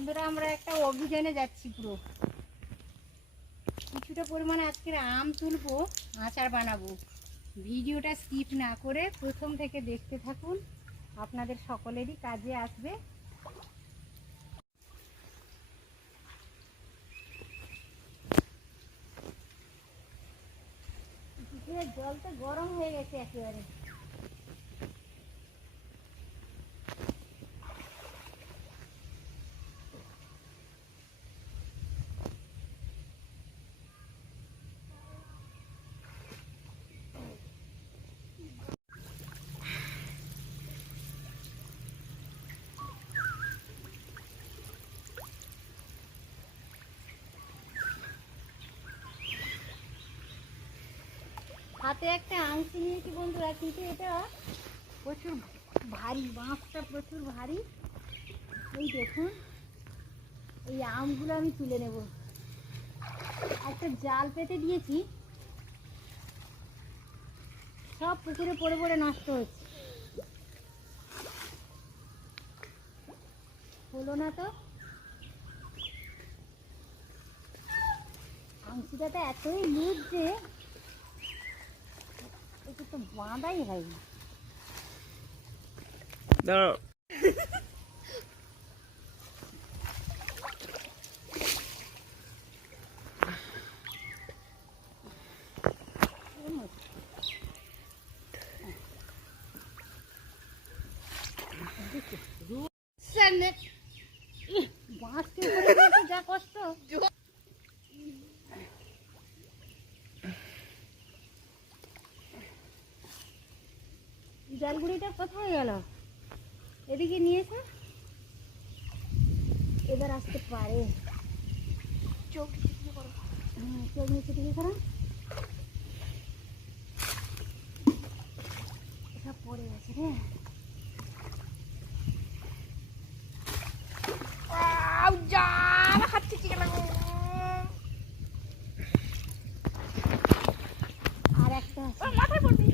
বন্ধুরা আমরা একটা অভিযানে যাচ্ছি। পুরো কিছুটা পরিমাণে আজকের আম তুলবো, আচার বানাবো। ভিডিওটা স্কিপ না করে প্রথম থেকে দেখতে থাকুন, আপনাদের সকলেরই কাজে আসবে। জলটা গরম হয়ে গেছে একেবারে। হাতে একটা আংশি নিয়েছি বন্ধুরা, কিন্তু এটা প্রচুর ভারী, বাঁশটা প্রচুর ভারী। এই দেখুন, এই আমগুলো আমি তুলে নেব। একটা জাল পেতে দিয়েছি, সব পুকুরে পড়ে পড়ে নষ্ট হচ্ছে। হলো না তো, আংশিটা তো এতই লুজ যে এটা তো বাঁধাই হয়নি। যা কষ্ট, জালগুড়িটা কোথায় গেল? এদিকে নিয়েছে, এবার আসতে পারে। চোখ নিচে দিকে করো, সব পড়ে গেছে রে। আর একটা মাথায় পড়বি।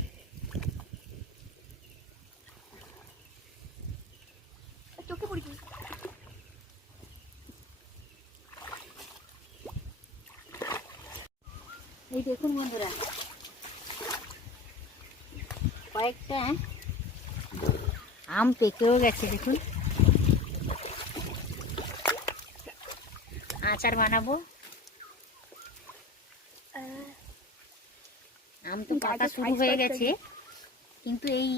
চোখে পড়বি। এই দেখুন বন্ধুরা, কয়েকটা আম পেকেও গেছে। দেখুন, আচার বানাবো। আম তো পাকা শুরু হয়ে গেছে, কিন্তু এই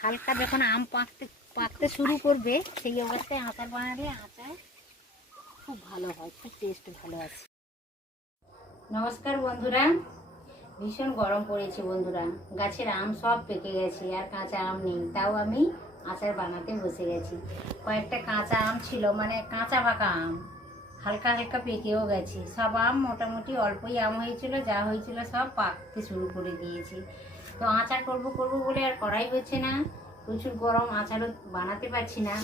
হালকা যখন আম পাকতে শুরু করবে সেই অবস্থায় আচার বানালে আচার খুব ভালো হয়, খুব টেস্ট ভালো আছে। নমস্কার বন্ধুরা, ভীষণ গরম পড়েছে বন্ধুরা। গাছের আম সব পেকে গেছে, আর কাঁচা আম নেই, তাও আমি আচার বানাতে বসে গেছি। কয়েকটা কাঁচা আম ছিল, মানে কাঁচা পাকা আম, হালকা হালকা পেকেও গেছে। সব আম মোটামুটি অল্পই আম হয়েছিল, যা হয়েছিল সব পাকতে শুরু করে দিয়েছে। তো আচার করবো বলে আর করাই হচ্ছে না, প্রচুর গরম, আচারও বানাতে পারছি না।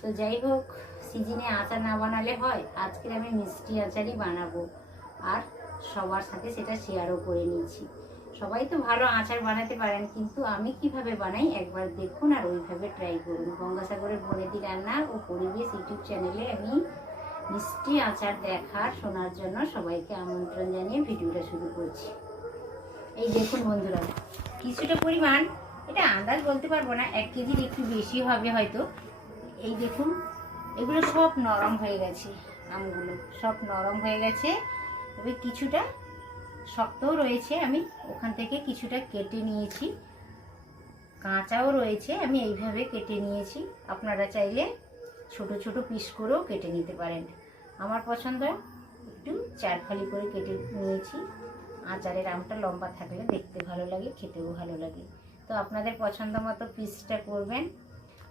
তো যাই হোক, সিজনে আচার না বানালে হয়, আজকে আমি মিষ্টি আচারই বানাবো, আর সবার সাথে সেটা শেয়ারও করে নিয়েছি। সবাই তো ভালো আচার বানাতে পারেন, কিন্তু আমি কিভাবে বানাই একবার দেখুন আর ওইভাবে ট্রাই করুন। গঙ্গাসাগরের বনেদি রান্না ও পরিবেশ ইউটিউব চ্যানেলে আমি মিষ্টি আচার দেখার শোনার জন্য সবাইকে আমন্ত্রণ জানিয়ে ভিডিওটা শুরু করছি। এই দেখুন বন্ধুরা, কিছুটা পরিমাণ, এটা আন্দাজ বলতে পারবো না, 1 কেজির একটু বেশি হবে হয়তো। এই দেখুন, এগুলো সব নরম হয়ে গেছে, আমগুলো সব নরম হয়ে গেছে। তবে কিছুটা শক্তও রয়েছে, আমি ওখান থেকে কিছুটা কেটে নিয়েছি। কাঁচাও রয়েছে, আমি এইভাবে কেটে নিয়েছি। আপনারা চাইলে ছোট ছোট পিস করেও কেটে নিতে পারেন। আমার পছন্দ একটু 4 ফালি করে কেটে নিয়েছি। আচারের আমটা লম্বা থাকলে দেখতে ভালো লাগে, খেতেও ভালো লাগে। তো আপনাদের পছন্দ মতো পিসটা করবেন।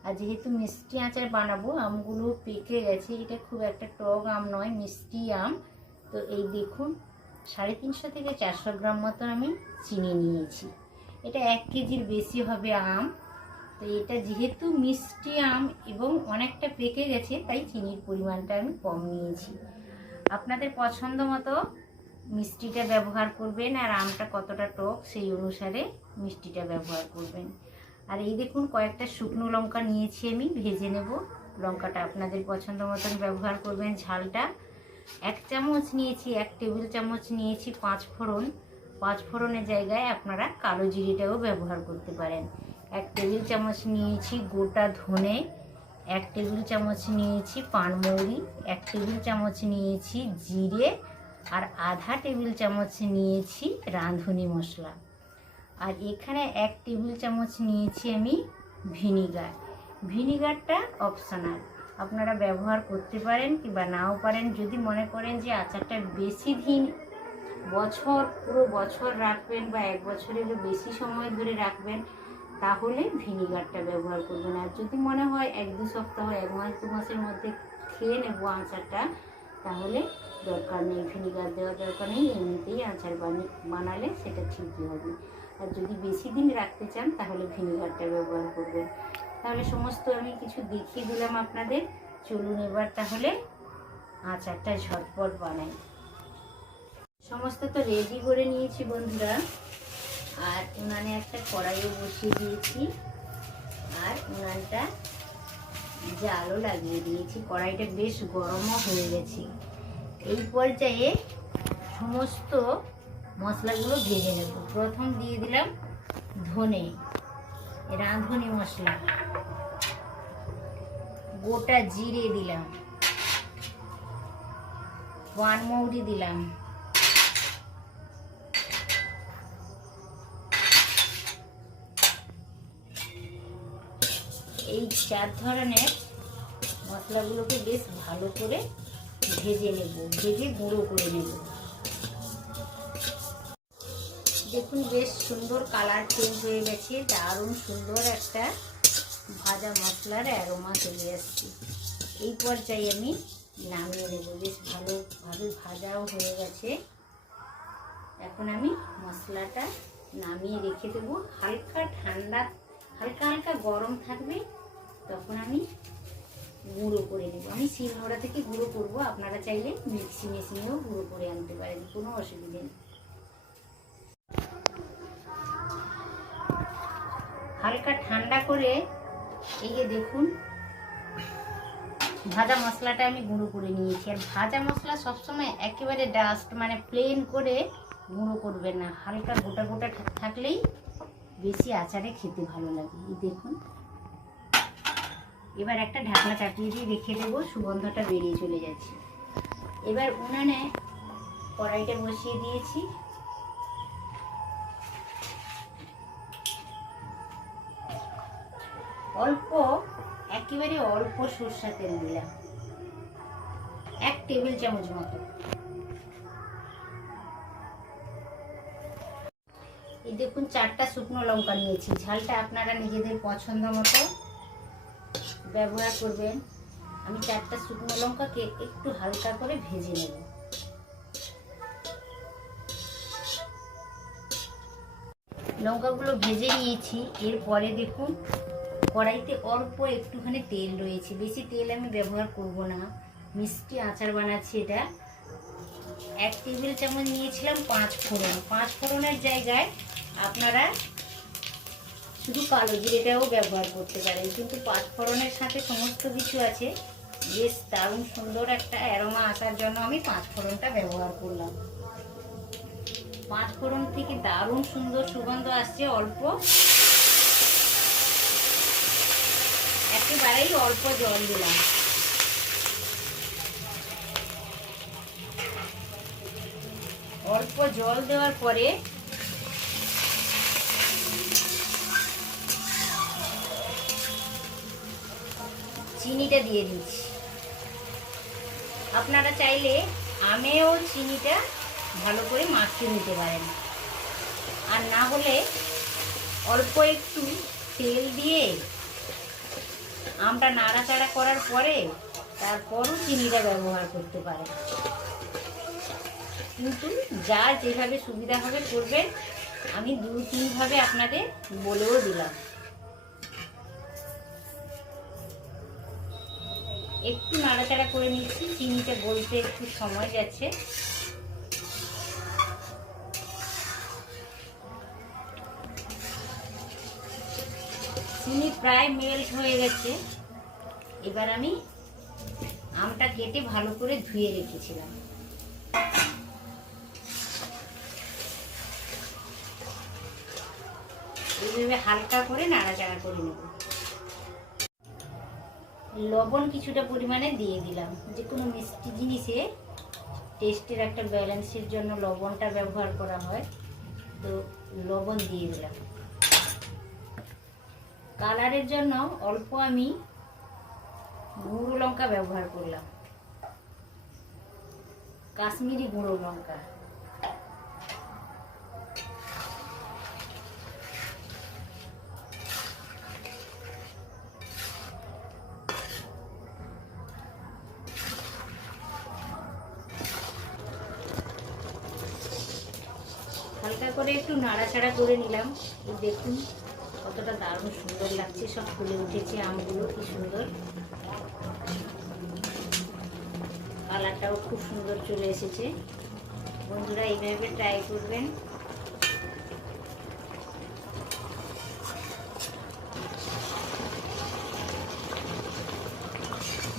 আর যেহেতু মিষ্টি আচার বানাবো, আমগুলো পেকে গেছে, এটা খুব একটা টক আম নয়, মিষ্টি আম। তো এই দেখুন, 350 থেকে 400 গ্রাম মতো আমি চিনি নিয়েছি। এটা 1 কেজির বেশি হবে আম। তো এটা যেহেতু মিষ্টি আম এবং অনেকটা পেকে গেছে, তাই চিনির পরিমাণটা আমি কম নিয়েছি। আপনাদের পছন্দ মতো মিষ্টিটা ব্যবহার করবেন, আর আমটা কতটা টক সেই অনুসারে মিষ্টিটা ব্যবহার করবেন। আর এই দেখুন, কয়েকটা শুকনো লঙ্কা নিয়েছি, আমি ভেজে নেব। লঙ্কাটা আপনাদের পছন্দ মতন ব্যবহার করবেন। ঝালটা 1 চামচ নিয়েছি, 1 টেবিল চামচ নিয়েছি 5 ফোড়ন। 5 ফোড়নের জায়গায় আপনারা কালো জিরেটাও ব্যবহার করতে পারেন। 1 টেবিল চামচ নিয়েছি গোটা ধনে, 1 টেবিল চামচ নিয়েছি পানমৌরি, 1 টেবিল চামচ নিয়েছি জিরে, আর আধা টেবিল চামচ নিয়েছি রাঁধুনি মশলা। আর এখানে 1 টেবিল চামচ নিয়েছি আমি ভিনিগার। ভিনিগারটা অপশনাল, আপনারা ব্যবহার করতে পারেন কিংবা নাও পারেন। যদি মনে করেন যে আচারটা বেশি দিন পুরো বছর রাখবেন বা 1 বছরেরও বেশি সময় ধরে রাখবেন, তাহলে ভিনিগারটা ব্যবহার করবেন। আর যদি মনে হয় 1-2 সপ্তাহ, 1 মাস 2 মাসের মধ্যে খেয়ে নেব আচারটা, তাহলে দরকার নেই, ভিনিগার দেওয়ার দরকার নেই, এমনিতেই আচার বানালে সেটা ঠিকই হবে। আর যদি বেশি দিন রাখতে চান তাহলে ভিনিগারটা ব্যবহার করবেন। তাহলে সমস্ত আমি কিছু দেখিয়ে দিলাম আপনাদের। চলুন এবার তাহলে আচারটা ঝটপট বানাই। সমস্ত তো রেডি করে নিয়েছি বন্ধুরা। আর উনানে একটা কড়াইও বসিয়ে দিয়েছি, আর উনানটা জালও লাগিয়ে দিয়েছি। কড়াইটা বেশ গরমও হয়ে গেছে। এই পর্যায়ে সমস্ত মশলাগুলো ভেজে নেব। প্রথম দিয়ে দিলাম ধনে, রাঁধুনি মশলা, গোটা জিরে দিলাম, পানমৌরি দিলাম, এই 4 ধরনের মশলাগুলোকে বেশ ভালো করে ভেজে নেব, ভেজে গুঁড়ো করে নেব। দেখুন বেশ সুন্দর কালার চেঞ্জ হয়ে গেছে, দারুণ সুন্দর একটা ভাজা মশলার অ্যারোমা চলে আসছে। এই পর্যায়ে আমি নামিয়ে নেব। বেশ ভালোভাবে ভাজাও হয়ে গেছে। এখন আমি মশলাটা নামিয়ে রেখে দেবো। হালকা হালকা গরম থাকবে, তখন আমি গুঁড়ো করে নেব। আমি শিলনোড়া থেকে গুঁড়ো করব, আপনারা চাইলে মিক্সি মেশিনেও গুঁড়ো করে আনতে পারেন, কোনো অসুবিধা নেই। হালকা ঠান্ডা করে এই যে দেখুন ভাজা মশলাটা আমি গুঁড়ো করে নিয়েছি। আর ভাজা মশলা সবসময় একেবারে ডাস্ট মানে প্লেন করে গুঁড়ো করবেন না, হালকা গোটা গোটা থাকলেই বেশি আচারে খেতে ভালো লাগে। এই দেখুন, এবার একটা ঢাকনা চাপিয়ে দিয়ে রেখে দেবো, সুগন্ধটা বেরিয়ে চলে যাচ্ছে। এবার উনানে কড়াইটা বসিয়ে দিয়েছি। একেবারে অল্প সরষের তেল দিলাম, 1 টেবিল চামচ মতো। এই দেখুন 4টা শুকনো লঙ্কা নিয়েছি। ঝালটা আপনারা নিজেদের পছন্দ মতো ব্যবহার করবেন। আমি 4টা শুকনো লঙ্কাকে একটু হালকা করে ভেজে নেব। লঙ্কাগুলো ভেজে নিয়েছি। এরপরে দেখুন কড়াইতে অল্প একটুখানি তেল রয়েছে, বেশি তেল আমি ব্যবহার করব না, মিষ্টি আচার বানাচ্ছি এটা। 1 টেবিল চামচ নিয়েছিলাম 5 ফোড়ন। 5 ফোড়নের জায়গায় আপনারা শুধু কালো জিরেটাও ব্যবহার করতে পারেন, কিন্তু 5 ফোড়নের সাথে সমস্ত কিছু আছে। বেশ দারুণ সুন্দর একটা অ্যারোমা আসার জন্য আমি 5 ফোড়নটা ব্যবহার করলাম। 5 ফোড়ন থেকে দারুণ সুন্দর সুগন্ধ আসছে। একেবারেই অল্প জল দিলাম। অল্প জল দেওয়ার পরে চিনিটা দিয়ে দিচ্ছি। আপনারা চাইলে আমেও চিনিটা ভালো করে মাখিয়ে নিতে পারেন, আর না হলে অল্প একটু তেল দিয়ে আমটা নাড়াচাড়া করার পরে তারপরও চিনিটা ব্যবহার করতে পারেন। কিন্তু যার যেভাবে সুবিধা হবে করবেন। আমি 2-3 ভাবে আপনাদের বলেও দিলাম। একটু নাড়াচাড়া করে নিচ্ছি, চিনিটা গলতে একটু সময় যাচ্ছে। চিনি প্রায় মেল্ট হয়ে গেছে। এবার আমি আমটা কেটে ভালো করে ধুয়ে রেখেছিলাম। এইভাবে হালকা করে নাড়াচাড়া করে নেব। লবণ কিছুটা পরিমাণে দিয়ে দিলাম। যে কোনো মিষ্টি জিনিসে টেস্টের একটা ব্যালেন্সের জন্য লবণটা ব্যবহার করা হয়, তো লবণ দিয়ে দিলাম। কালারের জন্য অল্প আমি গুঁড়ো লঙ্কা ব্যবহার করলাম, কাশ্মীরি গুঁড়ো লঙ্কা। হালকা করে একটু নাড়াচাড়া করে নিলাম। দেখুন কতটা দারুণ সুন্দর লাগছে, সব ফুলে উঠেছে আমগুলো, কি সুন্দর কালারটাও খুব সুন্দর চলে এসেছে। বন্ধুরা এইভাবে ট্রাই করবেন।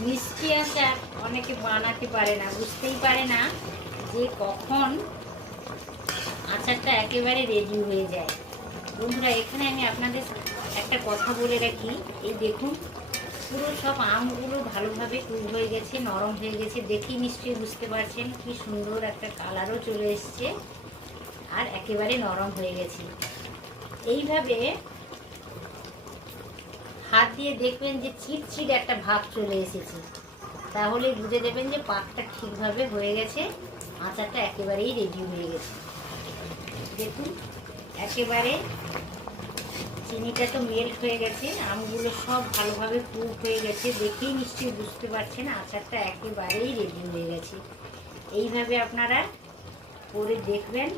মিষ্টি আচার অনেকে বানাতে পারে না, বুঝতেই পারে না যে কখন আচারটা একেবারে রেডি হয়ে যায়। বন্ধুরা এখানে আমি আপনাদের একটা কথা বলে রাখি, এই দেখুন পুরো সব আমগুলো ভালোভাবে কুল হয়ে গেছে, নরম হয়ে গেছে, দেখেই নিশ্চয়ই বুঝতে পারছেন কি সুন্দর একটা কালারও চলে এসছে আর একেবারে নরম হয়ে গেছে। এইভাবে হাত দিয়ে দেখবেন যে চিটচিট একটা ভাব চলে এসেছে, তাহলে বুঝে দেবেন যে পাকটা ঠিকভাবে হয়ে গেছে, আচারটা একেবারেই রেডি হয়ে গেছে। দেখুন একেবারে চিনিটা তো মেল্ট হয়ে গেছে, আমগুলো সব ভালোভাবে কুক হয়ে গেছে, দেখেই নিশ্চয়ই বুঝতে পারছেন আচারটা একেবারেই রেডি হয়ে গেছে। এইভাবে আপনারা করে দেখবেন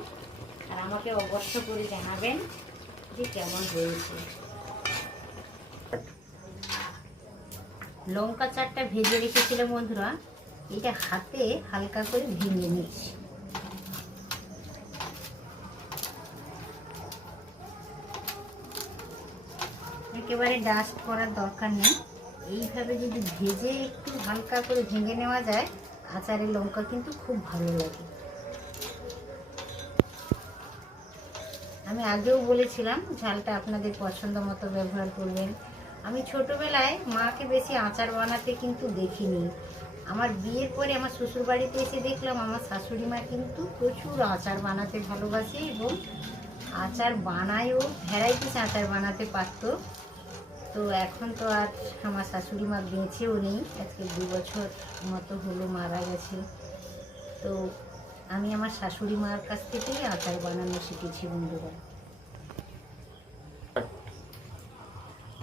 আর আমাকে অবশ্য করে জানাবেন যে কেমন হয়েছে। লঙ্কা চারটা ভেজে রেখেছিলাম বন্ধুরা, এটা হাতে হালকা করে ভেঙে নিচ্ছি। একেবারে ডাস্ট করার দরকার নেই, এইভাবে যদি ভেজে একটু হালকা করে ভেঙে নেওয়া যায় আচারের লঙ্কা কিন্তু খুব ভালো লাগে। আমি আগেও বলেছিলাম ঝালটা আপনাদের পছন্দ মতো ব্যবহার করবেন। আমি ছোটবেলায় মাকে বেশি আচার বানাতে কিন্তু দেখিনি। আমার বিয়ের পরে আমার শ্বশুর বাড়িতে এসে দেখলাম আমার শাশুড়ি মা কিন্তু প্রচুর আচার বানাতে ভালোবাসে এবং আচার বানায়ও, ভ্যারাইটিস আচার বানাতে পারতো। তো এখন তো আর আমার শাশুড়ি মা বেঁচেও নেই, আজকে 2 বছর মতো হলো মারা গেছে। তো আমি আমার শাশুড়ি মার কাছ থেকেই আচার বানানো শিখেছি বন্ধুরা।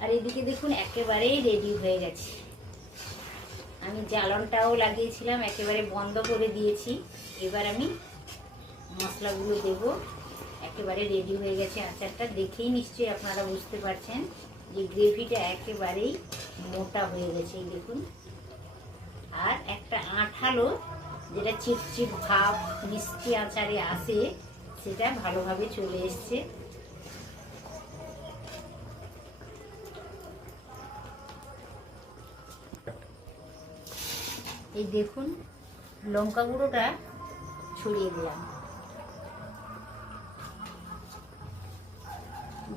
আর এদিকে দেখুন একেবারেই রেডি হয়ে গেছে। আমি জ্বালনটাও লাগিয়েছিলাম, একেবারে বন্ধ করে দিয়েছি। এবার আমি মশলাগুলো দেব। একেবারে রেডি হয়ে গেছে আচারটা, দেখেই নিশ্চয়ই আপনারা বুঝতে পারছেন যে গ্রেভিটা একেবারেই মোটা হয়ে গেছে, এই দেখুন। আর একটা আঠালো যেটা চিটচিট ভাব মিষ্টি আচারে আসে সেটা ভালোভাবে চলে এসছে। এই দেখুন লঙ্কা গুঁড়োটা ছড়িয়ে দিলাম।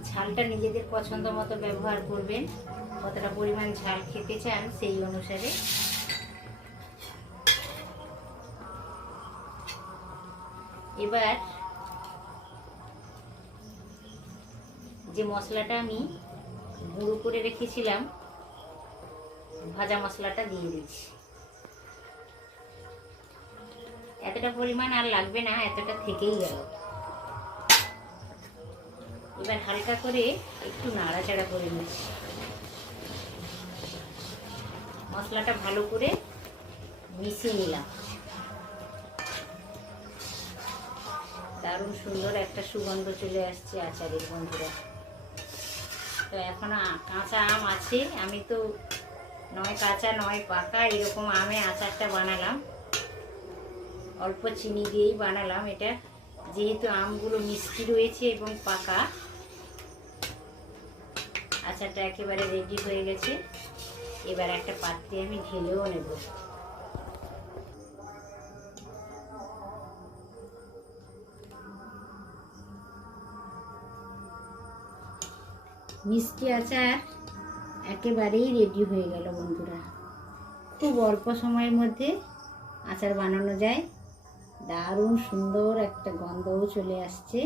ঝালটা নিজেদের পছন্দ মতো ব্যবহার করবেন, কতটা পরিমাণ ঝাল খেতে চান সেই অনুসারে। এবার যে মশলাটা আমি গুঁড়ো করে রেখেছিলাম, ভাজা মশলাটা দিয়ে দিচ্ছি। এতটা পরিমাণ আর লাগবে না, এতটা থেকেই গেল। এবার হালকা করে একটু নাড়াচাড়া করে নিচ্ছি। মশলাটা ভালো করে মিশিয়ে নিলাম। দারুণ সুন্দর একটা সুগন্ধ চলে আসছে আচারের বন্ধুরা। তো এখনো কাঁচা আম আছে, আমি তো নয় কাঁচা নয় পাকা এরকম আমে আচারটা বানালাম, অল্প চিনি দিয়েই বানালাম এটা, যেহেতু আমগুলো মিষ্টি রয়েছে এবং পাকা। আচারটা একেবারে রেডি হয়ে গেছে। এবার একটা পাত্রে আমি ঢেলেও নেব। মিষ্টি আচার একেবারেই রেডি হয়ে গেল বন্ধুরা। খুব অল্প সময়ের মধ্যে আচার বানানো যায়, দারুণ সুন্দর একটা গন্ধও চলে আসছে।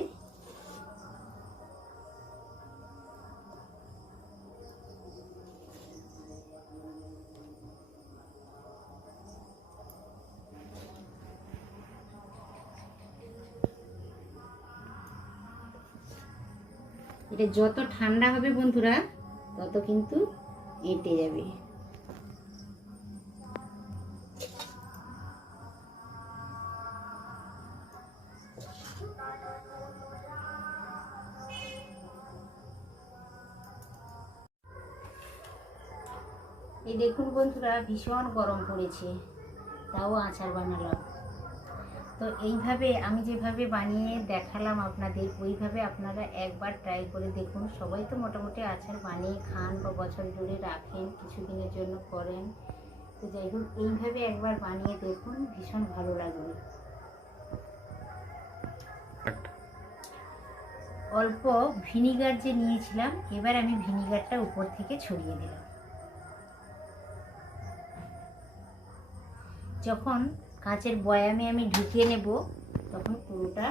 এটা যত ঠান্ডা হবে বন্ধুরা তত কিন্তু এঁটে যাবে। এই দেখুন বন্ধুরা, ভীষণ গরম পড়েছে, তাও আচার বানালাম। তো এইভাবে আমি যেভাবে বানিয়ে দেখালাম আপনাদের, ওইভাবে আপনারা একবার ট্রাই করে দেখুন। সবাই তো মোটামুটি আচার বানিয়ে খান বা বছর জুড়ে রাখেন, কিছুদিনের জন্য করেন। তো যাই হোক, এইভাবে একবার বানিয়ে দেখুন, ভীষণ ভালো লাগবে। অল্প ভিনিগার যে নিয়েছিলাম, এবার আমি ভিনিগারটা উপর থেকে ছড়িয়ে দিলাম। যখন কাঁচের বয়ামে আমি ঢুকিয়ে নেব, তখন পুরোটা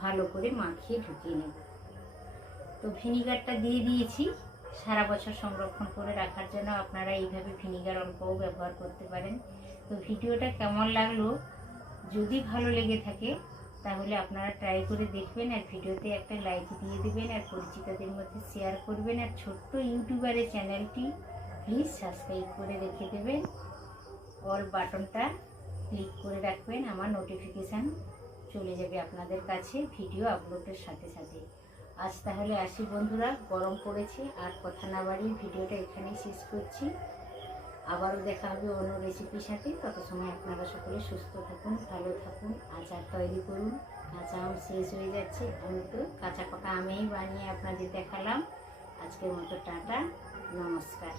ভালো করে মাখিয়ে ঢুকিয়ে নেব। তো ভিনিগারটা দিয়ে দিয়েছি সারা বছর সংরক্ষণ করে রাখার জন্য। আপনারা এইভাবে ভিনিগার অল্পও ব্যবহার করতে পারেন। তো ভিডিওটা কেমন লাগলো, যদি ভালো লেগে থাকে তাহলে আপনারা ট্রাই করে দেখবেন, আর ভিডিওতে একটা লাইক দিয়ে দেবেন, আর পরিচিতদের মধ্যে শেয়ার করবেন। আর ছোট্ট ইউটিউবারের চ্যানেলটি প্লিজ সাবস্ক্রাইব করে রেখে দেবেন। অল বাটনটা ক্লিক করে রাখবেন, আমার নোটিফিকেশান চলে যাবে আপনাদের কাছে ভিডিও আপলোডের সাথে সাথে। আজ তাহলে আসি বন্ধুরা, গরম পড়েছে, আর কথা না বাড়িয়ে ভিডিওটা এখানেই শেষ করছি। আবারও দেখা হবে অন্য রেসিপির সাথে। তত সময় আপনারা সকলে সুস্থ থাকুন, ভালো থাকুন, আচার তৈরি করুন। কাঁচা আম শেষ হয়ে যাচ্ছে, আমি তো কাঁচা পাকা আমেই বানিয়ে আপনাদের দেখালাম। আজকের মতো টাটা, নমস্কার।